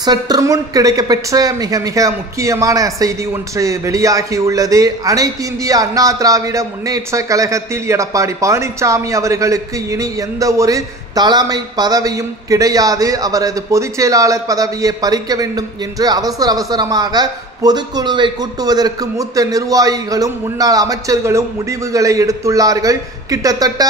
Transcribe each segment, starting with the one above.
சற்று முன் கிடைக்கப்பெற்ற மிக மிக முக்கியமான செய்தி ஒன்று வெளியாகியுள்ளது. அனைத்து இந்திய அண்ணா திராவிட முன்னேற்ற கழகத்தில் எடப்பாடி பழனிசாமி அவர்களுக்கு இனி எந்த ஒரு தலைமை பதவியும் கிடையாது. அவரது பொதுச் செயலாளர் பதவியை பறிக்க வேண்டும் என்று அவசரமாக பொதுக்குழுவை கூட்டுவதற்கு மூத்த நிர்வாகிகளும் முன்னாள் அமைச்சர்களும் முடிவுகளை எடுத்துள்ளார்கள். கிட்டத்தட்ட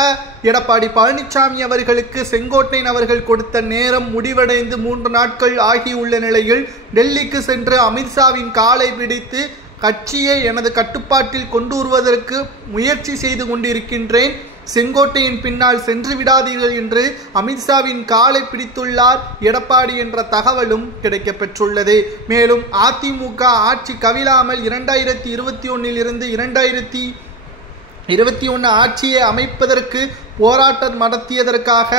எடப்பாடி பழனிசாமி அவர்களுக்கு செங்கோட்டையன் அவர்கள் கொடுத்த நேரம் முடிவடைந்து 3 நாட்கள் ஆகியுள்ள நிலையில் டெல்லிக்கு சென்று அமித்ஷாவின் காலை பிடித்து கட்சியை எனது கட்டுப்பாட்டில் கொண்டு வருவதற்கு முயற்சி செய்து கொண்டிருக்கின்றேன், செங்கோட்டையின் பின்னால் சென்று விடாதீர்கள் என்று அமித்ஷாவின் காலை பிடித்துள்ளார் எடப்பாடி என்ற தகவலும் கிடைக்கப்பெற்றுள்ளது. மேலும் அதிமுக ஆட்சி கவிழாமல் 2021 இருந்து 2021 ஆட்சியை அமைப்பதற்கு போராட்டம் நடத்தியதற்காக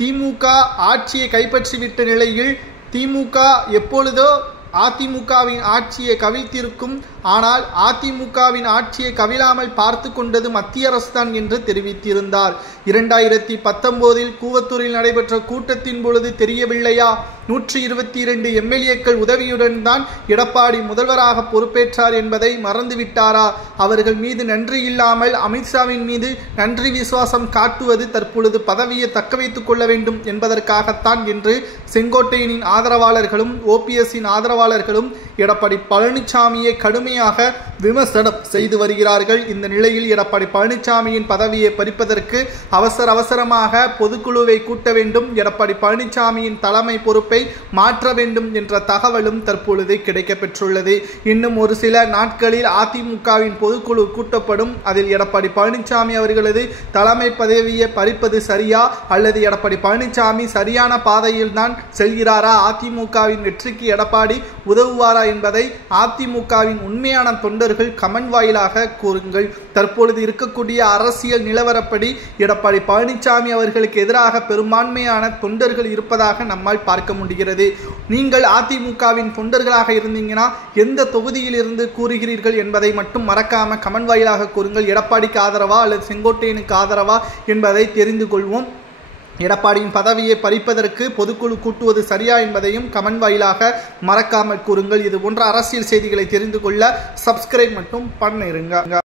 திமுக ஆட்சியை கைப்பற்றிவிட்ட நிலையில் திமுக எப்பொழுதோ அதிமுகவின் ஆட்சியை கவிழ்த்திருக்கும். ஆனால் அதிமுகவின் ஆட்சியை கவிழாமல் பார்த்து கொண்டது மத்திய அரசு தான் என்று தெரிவித்திருந்தார். 2019 கூவத்தூரில் நடைபெற்ற கூட்டத்தின் பொழுது தெரியவில்லையா, 122 எம்எல்ஏக்கள் உதவியுடன் தான் எடப்பாடி முதல்வராக பொறுப்பேற்றார் என்பதை மறந்துவிட்டாரா? அவர்கள் மீது நன்றி இல்லாமல் அமித்ஷாவின் மீது நன்றி விசுவாசம் காட்டுவது தற்பொழுது பதவியை தக்க வைத்துக் கொள்ள வேண்டும் என்பதற்காகத்தான் என்று செங்கோட்டையனின் ஆதரவாளர்களும் ஓபிஎஸ்ஸின் ஆதரவாளர்களும் எடப்பாடி பழனிசாமியை கடுமையாக விமர்சனம் செய்து வருகிறார்கள். இந்த நிலையில் எடப்பாடி பழனிசாமியின் பதவியை பறிப்பதற்கு அவசரமாக பொதுக்குழுவை கூட்ட வேண்டும், எடப்பாடி பழனிசாமியின் தலைமை பொறுப்பை மாற்ற வேண்டும் என்ற தகவலும் தற்பொழுது கிடைக்கப்பெற்றுள்ளது. இன்னும் ஒரு சில நாட்களில் அதிமுகவின் பொதுக்குழு கூட்டப்படும். அதில் எடப்பாடி பழனிசாமி அவர்களது தலைமை பதவியை பறிப்பது சரியா அல்லது எடப்பாடி பழனிசாமி சரியான பாதையில் தான் செல்கிறாரா, அதிமுகவின் வெற்றிக்கு எடப்பாடி உதவுவாரா என்பதை அதிமுகவின் உண்மையான தொண்டர்கள் கமெண்ட் வாயிலாக கூறுங்கள். தற்பொழுது இருக்கக்கூடிய அரசியல் நிலவரப்படி எடப்பாடி பழனிசாமி அவர்களுக்கு எதிராக பெரும்பான்மையான தொண்டர்கள் இருப்பதாக நம்மால் பார்க்க முடிகிறது. நீங்கள் அதிமுகவின் தொண்டர்களாக இருந்தீங்கன்னா எந்த தொகுதியில் இருந்து கூறுகிறீர்கள் என்பதை மட்டும் மறக்காம கமெண்ட் வாயிலாக கூறுங்கள். எடப்பாடிக்கு ஆதரவா அல்லது செங்கோட்டையனுக்கு ஆதரவா என்பதை தெரிந்து கொள்வோம். எடப்பாடியின் பதவியை பறிப்பதற்கு பொதுக்குழு கூட்டுவது சரியா என்பதையும் கமெண்ட் வாயிலாக மறக்காமல் கூறுங்கள். இது போன்ற அரசியல் செய்திகளை தெரிந்து கொள்ள சப்ஸ்கிரைப் மட்டும் பண்ணிருங்க.